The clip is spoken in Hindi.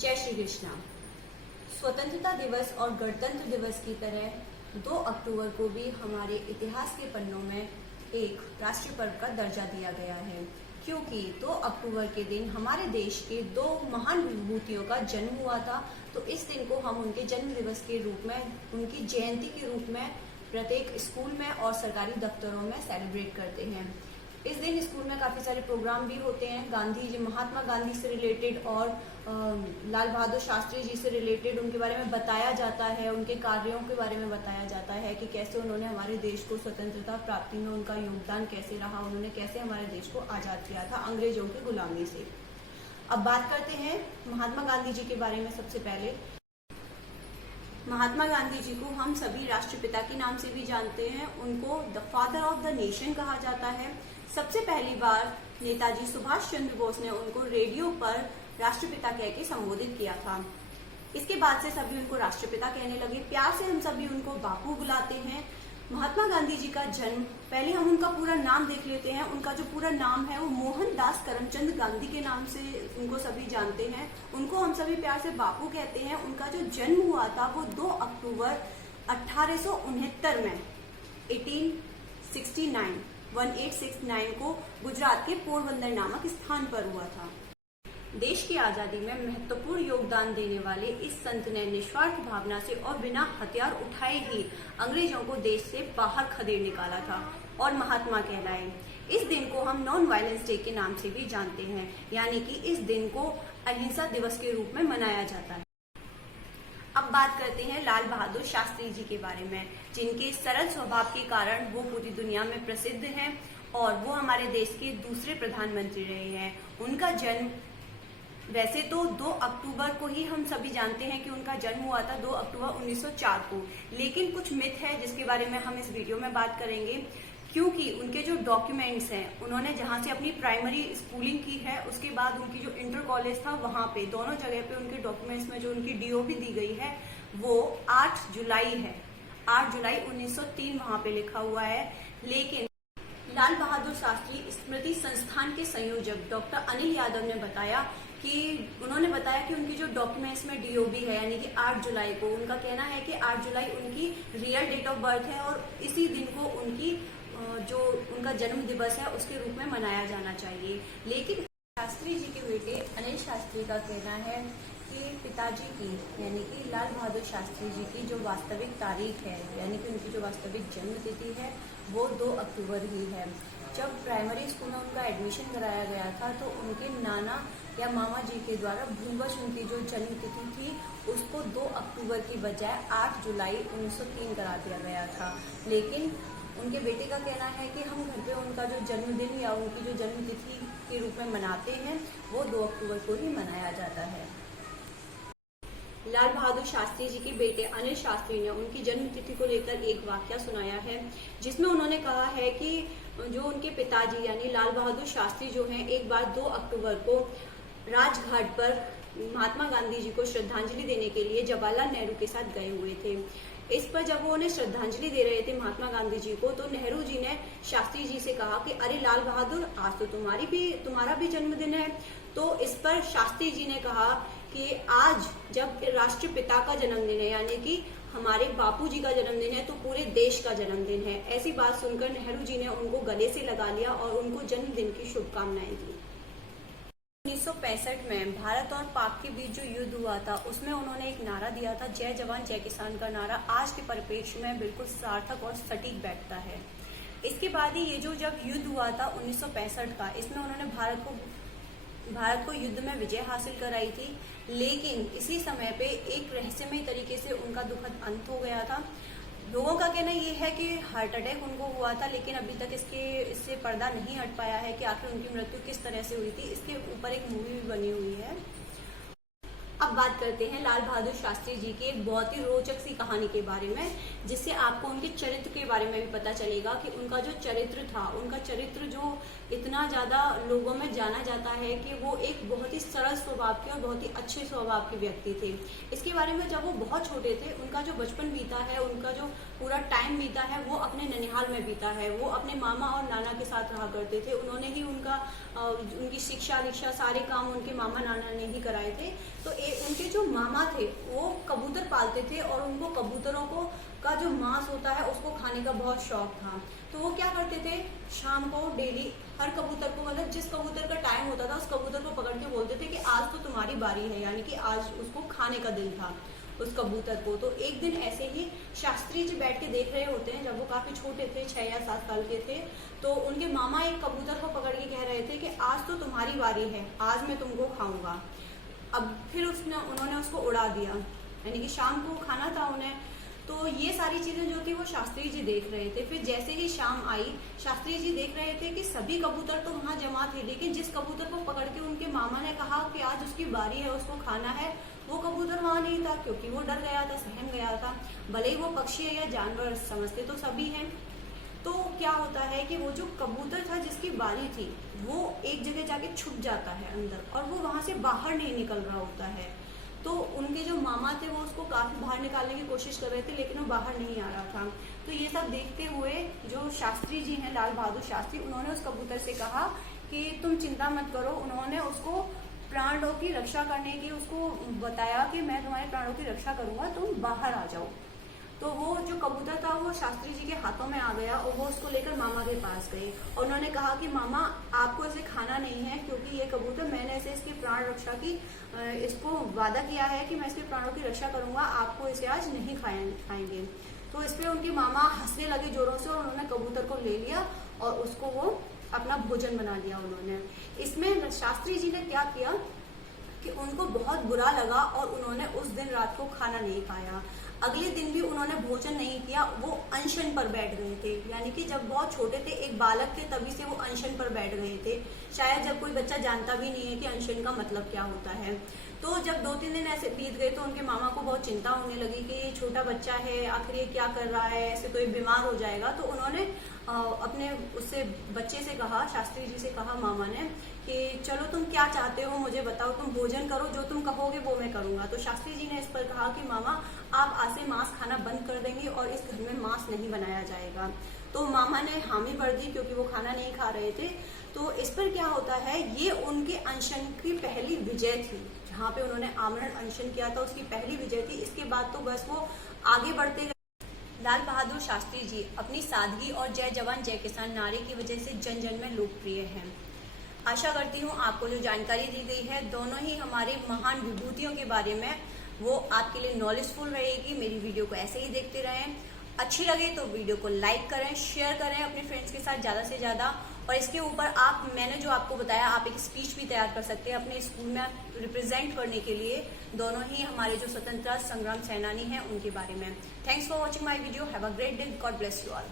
जय श्री कृष्णा। स्वतंत्रता दिवस और गणतंत्र दिवस की तरह 2 अक्टूबर को भी हमारे इतिहास के पन्नों में एक राष्ट्रीय पर्व का दर्जा दिया गया है, क्योंकि 2 अक्टूबर के दिन हमारे देश के 2 महान विभूतियों का जन्म हुआ था। तो इस दिन को हम उनके जन्म दिवस के रूप में, उनकी जयंती के रूप में प्रत्येक स्कूल में और सरकारी दफ्तरों में सेलिब्रेट करते हैं। इस दिन स्कूल में काफी सारे प्रोग्राम भी होते हैं। गांधी जी, महात्मा गांधी से रिलेटेड और लाल बहादुर शास्त्री जी से रिलेटेड उनके बारे में बताया जाता है, उनके कार्यों के बारे में बताया जाता है कि कैसे उन्होंने हमारे देश को स्वतंत्रता प्राप्ति में उनका योगदान कैसे रहा, उन्होंने कैसे हमारे देश को आजाद किया था अंग्रेजों की गुलामी से। अब बात करते हैं महात्मा गांधी जी के बारे में। सबसे पहले महात्मा गांधी जी को हम सभी राष्ट्रपिता के नाम से भी जानते हैं। उनको the father of the nation कहा जाता है। सबसे पहली बार नेताजी सुभाष चंद्र बोस ने उनको रेडियो पर राष्ट्रपिता कह के संबोधित किया था। इसके बाद से सभी उनको राष्ट्रपिता कहने लगे। प्यार से हम सभी उनको बापू बुलाते हैं। महात्मा गांधी जी का जन्म, पहले हम उनका पूरा नाम देख लेते हैं। उनका जो पूरा नाम है वो मोहनदास करमचंद गांधी के नाम से उनको सभी जानते हैं। उनको हम सभी प्यार से बापू कहते हैं। उनका जो जन्म हुआ था वो 2 अक्टूबर 1869 में 1869 को गुजरात के पोरबंदर नामक स्थान पर हुआ था। देश की आजादी में महत्वपूर्ण योगदान देने वाले इस संत ने निस्वार्थ भावना से और बिना हथियार उठाए ही अंग्रेजों को देश से बाहर खदेड़ निकाला था और महात्मा कहलाए। इस दिन को हम नॉन वायलेंस डे के नाम से भी जानते हैं, यानी कि इस दिन को अहिंसा दिवस के रूप में मनाया जाता है। अब बात करते हैं लाल बहादुर शास्त्री जी के बारे में, जिनके सरल स्वभाव के कारण वो पूरी दुनिया में प्रसिद्ध हैं और वो हमारे देश के दूसरे प्रधानमंत्री रहे हैं। उनका जन्म वैसे तो 2 अक्टूबर को ही हम सभी जानते हैं कि उनका जन्म हुआ था 2 अक्टूबर 1904 को, लेकिन कुछ मिथ है जिसके बारे में हम इस वीडियो में बात करेंगे। क्योंकि उनके जो डॉक्यूमेंट्स हैं, उन्होंने जहां से अपनी प्राइमरी स्कूलिंग की है, उसके बाद उनकी जो इंटर कॉलेज था वहां पे दोनों जगह पे उनके डॉक्यूमेंट्स में जो उनकी डीओपी दी गई है वो 8 जुलाई है। 8 जुलाई 1903 वहां पे लिखा हुआ है। लेकिन लाल बहादुर शास्त्री स्मृति संस्थान के संयोजक डॉक्टर अनिल यादव ने बताया कि उनकी जो डॉक्यूमेंट्स में डीओबी है, यानी कि 8 जुलाई को, उनका कहना है कि 8 जुलाई उनकी रियल डेट ऑफ बर्थ है और इसी दिन को उनकी जो उनका जन्म दिवस है उसके रूप में मनाया जाना चाहिए। लेकिन शास्त्री जी के बेटे अनिल शास्त्री का कहना है कि पिताजी की, यानी कि लाल बहादुर शास्त्री जी की जो वास्तविक तारीख है, यानी कि उनकी जो वास्तविक जन्म तिथि है वो 2 अक्टूबर ही है। जब प्राइमरी स्कूल में उनका एडमिशन कराया गया था तो उनके नाना या मामा जी के द्वारा भूलवश उनकी जो जन्म तिथि थी उसको 2 अक्टूबर की बजाय 8 जुलाई 1903 करा दिया गया था। लेकिन उनके बेटे का कहना है कि हम घर पे उनका जो जन्मदिन या उनकी जो जन्म तिथि के रूप में मनाते हैं वो 2 अक्टूबर को ही मनाया जाता है। लाल बहादुर शास्त्री जी के बेटे अनिल शास्त्री ने उनकी जन्म तिथि को लेकर एक वाकया सुनाया है, जिसमें उन्होंने कहा है कि जो उनके पिताजी यानी लाल बहादुर शास्त्री जो हैं, एक बार 2 अक्टूबर को राजघाट पर महात्मा गांधी जी को श्रद्धांजलि देने के लिए जवाहरलाल नेहरू के साथ गए हुए थे। इस पर जब वो उन्हें श्रद्धांजलि दे रहे थे महात्मा गांधी जी को, तो नेहरू जी ने शास्त्री जी से कहा कि अरे लाल बहादुर, आज तो तुम्हारा भी जन्मदिन है। तो इस पर शास्त्री जी ने कहा कि आज जब राष्ट्रपिता का जन्मदिन है, यानी कि हमारे बापू जी का जन्मदिन है, तो पूरे देश का जन्मदिन है। ऐसी बात सुनकर नेहरू जी ने उनको गले से लगा लिया और उनको जन्मदिन की शुभकामनाएं दी। 1965 में भारत और पाक के बीच जो युद्ध हुआ था उसमें उन्होंने एक नारा दिया था, जय जवान जय किसान का नारा आज के परिप्रेक्ष्य में बिल्कुल सार्थक और सटीक बैठता है। इसके बाद ही ये जब युद्ध हुआ था 1965 का, इसमें उन्होंने भारत को युद्ध में विजय हासिल कराई थी। लेकिन इसी समय पे एक रहस्यमय तरीके से उनका दुखद अंत हो गया था। लोगों का कहना ये है कि हार्ट अटैक उनको हुआ था, लेकिन अभी तक इससे पर्दा नहीं हट पाया है कि आखिर उनकी मृत्यु किस तरह से हुई थी। इसके ऊपर एक मूवी भी बनी हुई है। अब बात करते हैं लाल बहादुर शास्त्री जी की एक बहुत ही रोचक सी कहानी के बारे में, जिससे आपको उनके चरित्र के बारे में भी पता चलेगा कि उनका जो चरित्र था, उनका चरित्र जो इतना ज्यादा लोगों में जाना जाता है कि वो एक बहुत ही सरल स्वभाव के और बहुत ही अच्छे स्वभाव के व्यक्ति थे। इसके बारे में जब वो बहुत छोटे थे, उनका जो बचपन बीता है, उनका जो पूरा टाइम बीता है वो अपने ननिहाल में बीता है। वो अपने मामा और नाना के साथ रहा करते थे। उन्होंने ही उनकी शिक्षा दीक्षा सारे काम उनके मामा नाना ने ही कराए थे। तो उनके जो मामा थे वो कबूतर पालते थे और उनको कबूतरों को का जो मांस होता है उसको खाने का बहुत शौक था। तो वो क्या करते थे, शाम को डेली हर कबूतर को, मतलब जिस कबूतर का टाइम होता था उस कबूतर को पकड़ के बोलते थे कि आज तो तुम्हारी बारी है, यानी कि आज उसको खाने का दिन था उस कबूतर को। तो एक दिन ऐसे ही शास्त्री जी बैठ के देख रहे होते हैं, जब वो काफी छोटे थे, 6 या 7 साल के थे। तो उनके मामा एक कबूतर को पकड़ के कह रहे थे कि आज तो तुम्हारी बारी है, आज मैं तुमको खाऊंगा। अब फिर उन्होंने उसको उड़ा दिया, यानी कि शाम को खाना था उन्हें। तो ये सारी चीजें जो थी वो शास्त्री जी देख रहे थे। फिर जैसे ही शाम आई, शास्त्री जी देख रहे थे कि सभी कबूतर तो वहां जमा थे, लेकिन जिस कबूतर को पकड़ के उनके मामा ने कहा कि आज उसकी बारी है, उसको खाना है, वो कबूतर वहां नहीं था, क्योंकि वो डर गया था, सहम गया था। भले ही वो पक्षी है या जानवर, समझते तो सभी हैं। तो क्या होता है कि वो जो कबूतर था जिसकी बारी थी वो एक जगह जाके छुप जाता है अंदर, और वो वहां से बाहर नहीं निकल रहा होता है। तो उनके जो मामा थे वो उसको काफी बाहर निकालने की कोशिश कर रहे थे, लेकिन वो बाहर नहीं आ रहा था। तो ये सब देखते हुए जो शास्त्री जी हैं, लाल बहादुर शास्त्री, उन्होंने उस कबूतर से कहा कि तुम चिंता मत करो। उन्होंने उसको प्राणों की रक्षा करने की उसको बताया कि मैं तुम्हारे प्राणों की रक्षा करूंगा, तुम बाहर आ जाओ। तो वो जो कबूतर था वो शास्त्री जी के हाथों में आ गया और वो उसको लेकर मामा के पास गए और उन्होंने कहा कि मामा, आपको इसे खाना नहीं है, क्योंकि ये कबूतर, मैंने इसे इसकी प्राण रक्षा की, इसको वादा किया है कि मैं इसके प्राणों की रक्षा करूंगा, आपको इसे आज नहीं खाएंगे। तो इस पे उनके मामा हंसने लगे जोरों से और उन्होंने कबूतर को ले लिया और उसको वो अपना भोजन बना लिया उन्होंने। इसमें शास्त्री जी ने क्या किया कि उनको बहुत बुरा लगा और उन्होंने उस दिन रात को खाना नहीं खाया। अगले दिन भी उन्होंने भोजन नहीं किया, वो अनशन पर बैठ गए थे। यानी कि जब बहुत छोटे थे, एक बालक थे, तभी से वो अनशन पर बैठ गए थे। शायद जब कोई बच्चा जानता भी नहीं है कि अनशन का मतलब क्या होता है। तो जब 2-3 दिन ऐसे बीत गए तो उनके मामा को बहुत चिंता होने लगी कि छोटा बच्चा है, आखिर ये क्या कर रहा है, ऐसे तो ये बीमार हो जाएगा। तो उन्होंने अपने उससे बच्चे से कहा, शास्त्री जी से कहा मामा ने, कि चलो तुम क्या चाहते हो मुझे बताओ, तुम भोजन करो, जो तुम कहोगे वो मैं करूंगा। तो शास्त्री जी ने इस पर कहा कि मामा, आप आज से मांस खाना बंद कर देंगे और इस घर में मांस नहीं बनाया जाएगा। तो मामा ने हामी भर दी, क्योंकि वो खाना नहीं खा रहे थे। तो इस पर क्या होता है, ये उनके अनशन की पहली विजय थी, जहाँ पे उन्होंने आमरण अनशन किया था उसकी पहली विजय थी। इसके बाद तो बस वो आगे बढ़ते गए। लाल बहादुर शास्त्री जी अपनी सादगी और जय जवान जय किसान नारे की वजह से जन जन में लोकप्रिय हैं। आशा करती हूँ आपको जो जानकारी दी गई है दोनों ही हमारे महान विभूतियों के बारे में, वो आपके लिए नॉलेजफुल रहेगी। मेरी वीडियो को ऐसे ही देखते रहें। अच्छी लगे तो वीडियो को लाइक करें, शेयर करें अपने फ्रेंड्स के साथ ज़्यादा से ज़्यादा। और इसके ऊपर मैंने जो आपको बताया, आप एक स्पीच भी तैयार कर सकते हैं अपने स्कूल में रिप्रेजेंट करने के लिए दोनों ही हमारे जो स्वतंत्रता संग्राम सेनानी हैं उनके बारे में। Thanks for watching my video. Have a great day. God bless you all.